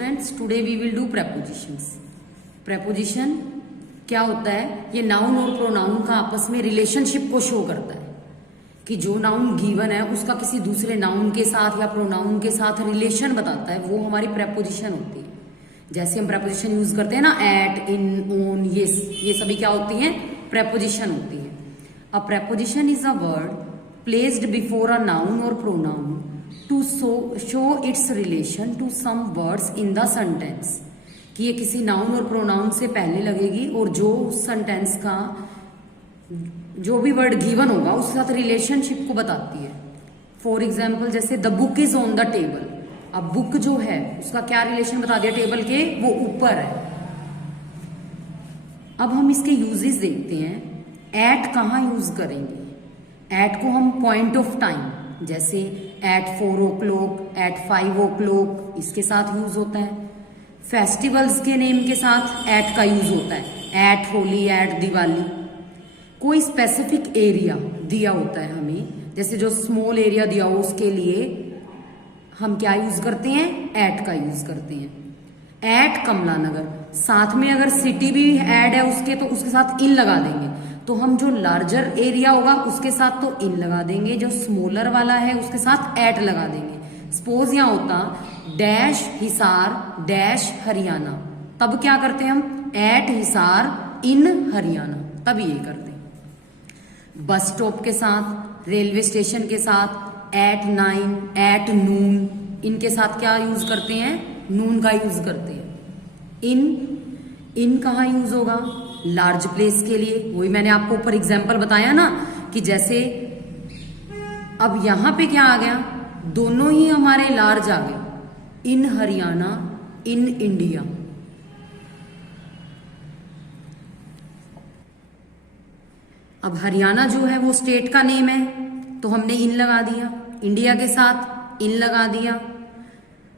Students, today we will do prepositions. Preposition क्या होता है? ये नाउन और प्रोनाउन का आपस में रिलेशनशिप को शो करता है कि जो नाउन गिवन है उसका किसी दूसरे नाउन के साथ या प्रोनाउन के साथ रिलेशन बताता है, वो हमारी प्रेपोजिशन होती है। जैसे हम प्रेपोजिशन यूज करते हैं ना, एट, इन, ओन, ये सभी क्या होती हैं? प्रेपोजिशन होती है। A preposition is a word placed before a noun और pronoun to show its relation to some words in the sentence. कि ये किसी नाउन और प्रोनाउन से पहले लगेगी और जो सेंटेंस का जो भी वर्ड गिवन होगा उसके साथ रिलेशनशिप को बताती है। फॉर एग्जाम्पल, जैसे the book is on the table. अब बुक जो है उसका क्या रिलेशन बता दिया टेबल के? वो ऊपर है। अब हम इसके यूजेस देखते हैं। एट कहाँ यूज करेंगे? एट को हम पॉइंट ऑफ टाइम, जैसे एट 4 o'clock, एट 5 o'clock, इसके साथ यूज होता है। फेस्टिवल्स के नेम के साथ एट का यूज होता है, एट होली, एट दिवाली। कोई स्पेसिफिक एरिया दिया होता है हमें, जैसे जो स्मॉल एरिया दिया हो उसके लिए हम क्या यूज करते हैं? एट का यूज करते हैं। एट कमला नगर, साथ में अगर सिटी भी ऐड है उसके तो उसके साथ इन लगा देंगे। तो हम जो लार्जर एरिया होगा उसके साथ तो इन लगा देंगे, जो स्मॉलर वाला है उसके साथ एट लगा देंगे। सपोज यहां होता डैश हिसार डैश हरियाणा, तब क्या करते हैं हम? एट हिसार इन हरियाणा, तब ये करते हैं। बस स्टॉप के साथ, रेलवे स्टेशन के साथ एट 9, एट नून, इनके साथ क्या यूज करते हैं? नून का यूज करते हैं। इन कहाँ यूज होगा? लार्ज प्लेस के लिए। वही मैंने आपको ऊपर एग्जाम्पल बताया ना कि जैसे अब यहां पे क्या आ गया? दोनों ही हमारे लार्ज आ गए, इन हरियाणा, इन इंडिया। अब हरियाणा जो है वो स्टेट का नेम है तो हमने इन लगा दिया, इंडिया के साथ इन लगा दिया।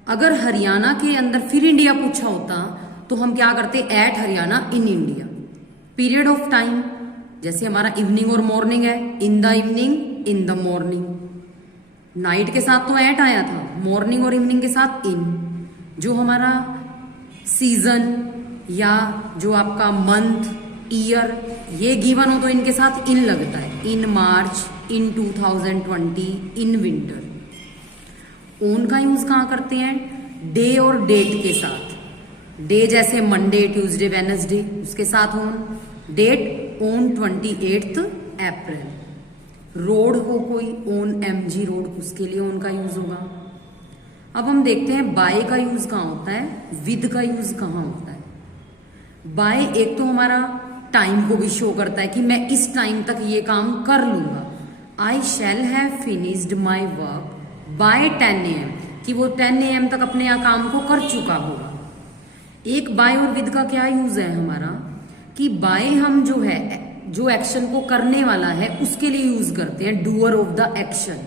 अगर हरियाणा के अंदर फिर इंडिया पूछा होता तो हम क्या करते? At Haryana in India. Period of time, जैसे हमारा इवनिंग और मॉर्निंग है, in the evening, in the morning. Night के साथ तो एट आया था, मॉर्निंग और इवनिंग के साथ इन। जो हमारा सीजन या जो आपका मंथ, ईयर, ये गिवन हो तो इनके साथ इन लगता है। इन मार्च, इन 2020, इन विंटर। ओन का यूज कहाँ करते हैं? डे और डेट के साथ। डे जैसे मंडे, ट्यूसडे, वेडनेसडे, उसके साथ on. Date on 28 April. Road हो कोई, ऑन MG रोड, उसके लिए ऑन का यूज होगा। अब हम देखते हैं बाय का यूज कहाँ होता है, विद का यूज कहाँ होता है। बाय एक तो हमारा टाइम को भी शो करता है कि मैं इस टाइम तक ये काम कर लूंगा। I shall have finished my work by 10 AM, कि वो 10 AM तक अपने यहाँ काम को कर चुका होगा। एक बाय और विद का क्या यूज है हमारा कि बाय हम जो है जो एक्शन को करने वाला है उसके लिए यूज करते हैं, डूअर ऑफ द एक्शन।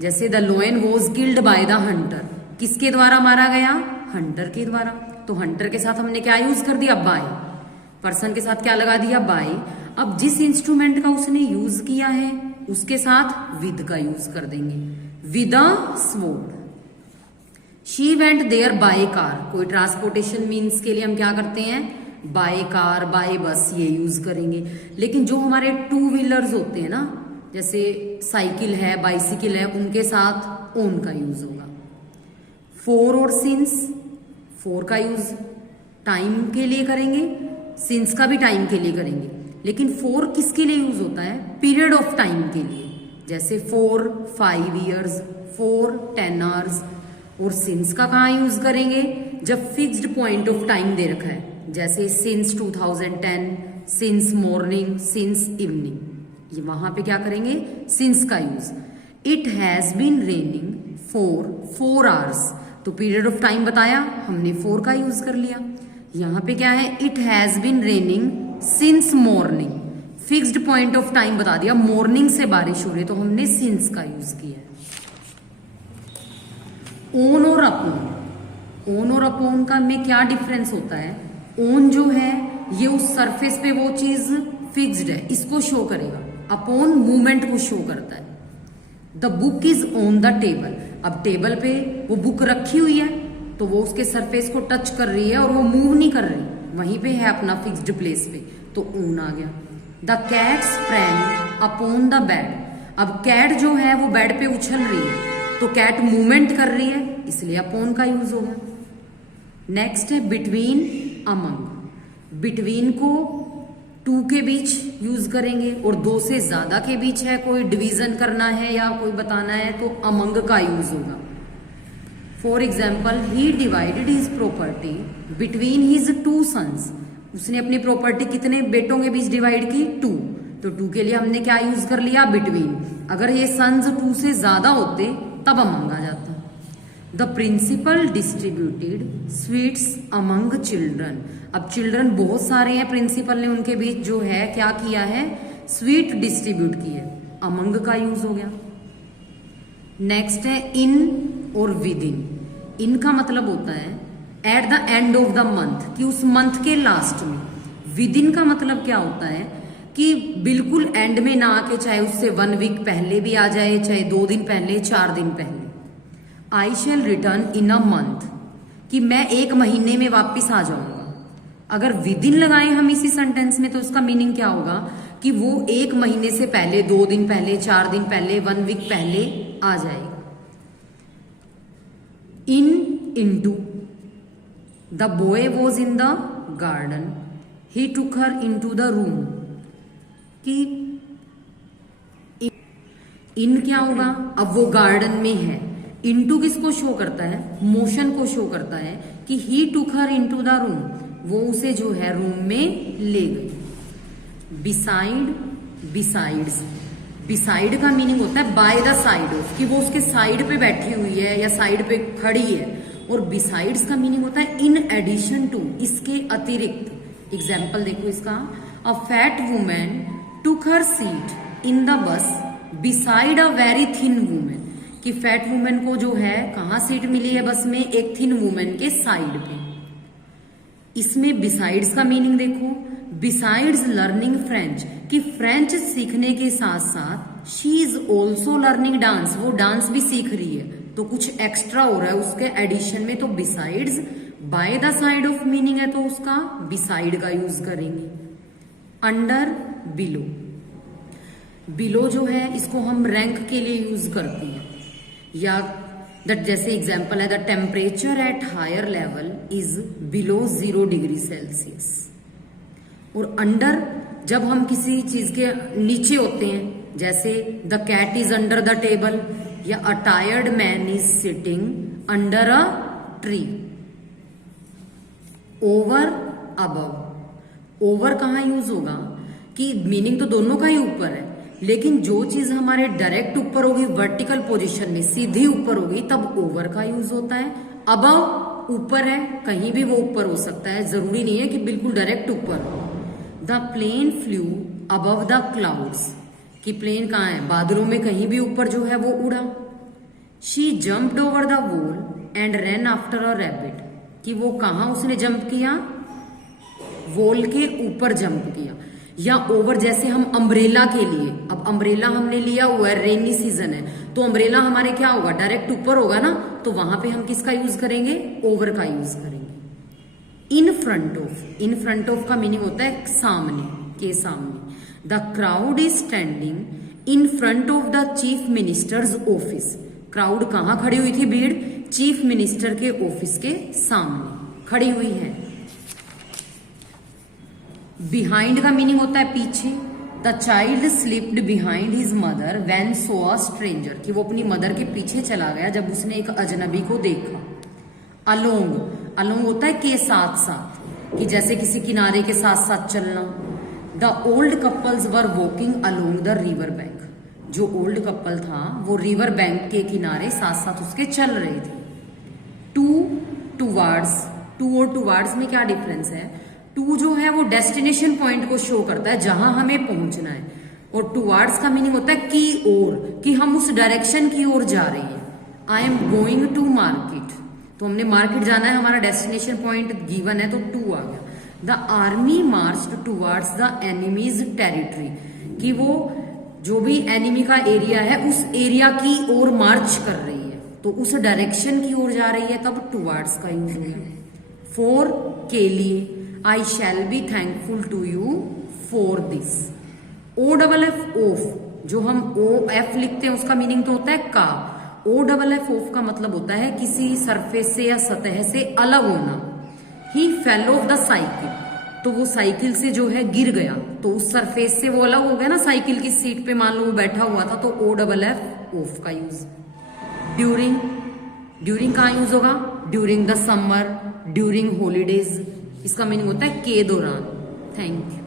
जैसे the lion was killed by the hunter, किसके द्वारा मारा गया? हंटर के द्वारा। तो हंटर के साथ हमने क्या यूज कर दिया? बाय। पर्सन के साथ क्या लगा दिया? बाय। अब जिस इंस्ट्रूमेंट का उसने यूज किया है उसके साथ विद का यूज कर देंगे, with a sword. She went there by car, कोई ट्रांसपोर्टेशन मीन्स के लिए हम क्या करते हैं? बाय कार, बाय बस, ये यूज करेंगे। लेकिन जो हमारे 2 व्हीलर्स होते हैं ना, जैसे साइकिल है, बाइसिकल है, उनके साथ ओन का यूज होगा। फॉर और सिंस, फॉर का यूज टाइम के लिए करेंगे, सिंस का भी टाइम के लिए करेंगे। लेकिन फॉर किसके लिए यूज होता है? पीरियड ऑफ टाइम के लिए, जैसे फॉर 5 years, फॉर 10 hours। और सिंस का कहाँ यूज करेंगे? जब फिक्स्ड पॉइंट ऑफ टाइम दे रखा है, जैसे since 2010, since morning, since evening, ये वहां पे क्या करेंगे? सिंस का use. It has been raining for 4 hours, तो पीरियड ऑफ टाइम बताया, हमने 4 का यूज कर लिया। यहाँ पे क्या है? It has been raining since morning, fixed point of time बता दिया, मॉर्निंग से बारिश हो रही है तो हमने सिंस का यूज किया। ओन और अपॉन, ओन और अपॉन का में क्या डिफरेंस होता है? ओन जो है ये उस सरफेस पे वो चीज फिक्स्ड है, इसको शो करेगा। अपॉन मूवमेंट को शो करता है। The book is on the table, अब टेबल पे वो बुक रखी हुई है तो वो उसके सरफेस को टच कर रही है और वो मूव नहीं कर रही, वहीं पे है अपना फिक्स्ड प्लेस पे, तो ऊन आ गया। The cat sprang upon the bed. अब कैट जो है वो बेड पे उछल रही है, तो कैट मूवमेंट कर रही है, इसलिए अपॉन का यूज होगा। नेक्स्ट है बिटवीन अमंग। बिटवीन को टू के बीच यूज करेंगे और दो से ज्यादा के बीच है, कोई डिवीजन करना है या कोई बताना है तो अमंग का यूज होगा। For example, he divided his property between his two sons. उसने अपनी प्रॉपर्टी कितने बेटों के बीच डिवाइड की? टू। तो टू के लिए हमने क्या यूज कर लिया? बिटवीन। अगर ये सन्स टू से ज्यादा होते तब अमंग आ जाता। The principal distributed sweets among children. अब चिल्ड्रन बहुत सारे हैं, प्रिंसिपल ने उनके बीच जो है क्या किया है? स्वीट डिस्ट्रीब्यूट की है, अमंग का यूज हो गया। नेक्स्ट है इन और विद इन। इन का मतलब होता है at the end of the month, कि उस मंथ के लास्ट में। विद इन का मतलब क्या होता है कि बिल्कुल एंड में ना आके, चाहे उससे 1 वीक पहले भी आ जाए, चाहे 2 दिन पहले, 4 दिन पहले। आई शैल रिटर्न इन अ मंथ, कि मैं 1 महीने में वापिस आ जाऊंगा। अगर विद इन लगाए हम इसी सेंटेंस में तो उसका मीनिंग क्या होगा कि वो 1 महीने से पहले, 2 दिन पहले, 4 दिन पहले, 1 वीक पहले आ जाएगा। Into, the boy was in the garden, he took her into the room, कि इन क्या होगा? अब वो गार्डन में है। इनटू किसको शो करता है? मोशन को शो करता है कि ही टुक हर इनटू द रूम, वो उसे जो है रूम में ले गई। Beside, besides. बिसाइड का मीनिंग होता है बाय द साइड ऑफ, कि वो उसके साइड पे बैठी हुई है या साइड पे खड़ी है। और बिसाइड्स का मीनिंग होता है इन एडिशन टू, इसके अतिरिक्त। एग्जाम्पल देखो इसका, a fat women took her seat in the bus beside a very thin women, कि फैट वुमेन को जो है कहाँ सीट मिली है बस में? एक थिन वुमेन के साइड पे। इसमें बिसाइड्स का मीनिंग देखो, बिसाइड्स लर्निंग फ्रेंच, कि फ्रेंच सीखने के साथ साथ she is also learning dance, वो डांस भी सीख रही है, तो कुछ एक्स्ट्रा हो रहा है उसके एडिशन में। तो besides by the side of meaning है तो उसका बिसाइड का यूज करेंगे। Under, below. बिलो जो है इसको हम रैंक के लिए यूज करते हैं, या दैट जैसे एग्जाम्पल है the temperature at higher level is below 0 degree Celsius. और अंडर जब हम किसी चीज के नीचे होते हैं, जैसे the cat is under the table, या a tired man is sitting under a tree. Over, above. Over कहाँ यूज होगा? कि मीनिंग तो दोनों का ही ऊपर है, लेकिन जो चीज हमारे डायरेक्ट ऊपर होगी, वर्टिकल पोजीशन में सीधी ऊपर होगी, तब ओवर का यूज होता है। अबव ऊपर है, कहीं भी वो ऊपर हो सकता है, जरूरी नहीं है कि बिल्कुल डायरेक्ट ऊपर हो। The plane flew above the clouds, कि प्लेन कहाँ है? बादलों में कहीं भी ऊपर जो है वो उड़ा। She jumped over the wall and ran after a rabbit, कि वो कहाँ उसने जंप किया? वॉल के ऊपर जंप किया। या ओवर, जैसे हम अम्ब्रेला के लिए, अब अम्ब्रेला हमने लिया हुआ है, रेनी सीजन है, तो अम्ब्रेला हमारे क्या होगा? डायरेक्ट ऊपर होगा ना, तो वहां पे हम किसका यूज करेंगे? ओवर का यूज करेंगे। In front of, in front of का मीनिंग होता है सामने, के सामने। The crowd is standing in front of the chief minister's office. Crowd कहाँ खड़ी हुई थी? भीड़ चीफ मिनिस्टर के ऑफिस के सामने खड़ी हुई है। बिहाइंड का मीनिंग होता है पीछे। The child slipped behind his mother when saw a stranger, कि वो अपनी मदर के पीछे चला गया जब उसने एक अजनबी को देखा। अलोंग, अलोंग होता है के साथ साथ, कि जैसे किसी किनारे के साथ साथ चलना। The old couples were walking along the river bank, जो ओल्ड कपल था वो रिवर बैंक के किनारे साथ साथ उसके चल रहे थे। To, towards. टू और टूवार्ड्स में क्या डिफरेंस है? टू जो है वो डेस्टिनेशन पॉइंट को शो करता है, जहां हमें पहुंचना है, और टूवार्ड्स का मीनिंग होता है की ओर, कि हम उस डायरेक्शन की ओर जा रहे हैं। I am going to market, तो हमने मार्केट जाना है, हमारा डेस्टिनेशन पॉइंट गिवन है तो टू आ गया। The army marched towards the enemies territory, कि वो जो भी एनिमी का एरिया है उस एरिया की ओर मार्च कर रही है, तो उस डायरेक्शन की ओर जा रही है तब टुवर्ड्स का यूज होगा। फॉर के लिए, I shall be thankful to you for this. O double F off, जो हम ओ एफ लिखते हैं उसका मीनिंग तो होता है का। ओ डबल एफ ऑफ का मतलब होता है किसी सरफेस से या सतह से अलग होना। ही फेल ऑफ द साइकिल, तो वो साइकिल से जो है गिर गया, तो उस सरफेस से वो अलग हो गया ना, साइकिल की सीट पे मान लो वो बैठा हुआ था, तो ओ डबल एफ ऑफ का यूज। ड्यूरिंग, ड्यूरिंग कहाँ यूज होगा? During the summer, during holidays, इसका मीनिंग होता है के दौरान। Thank you.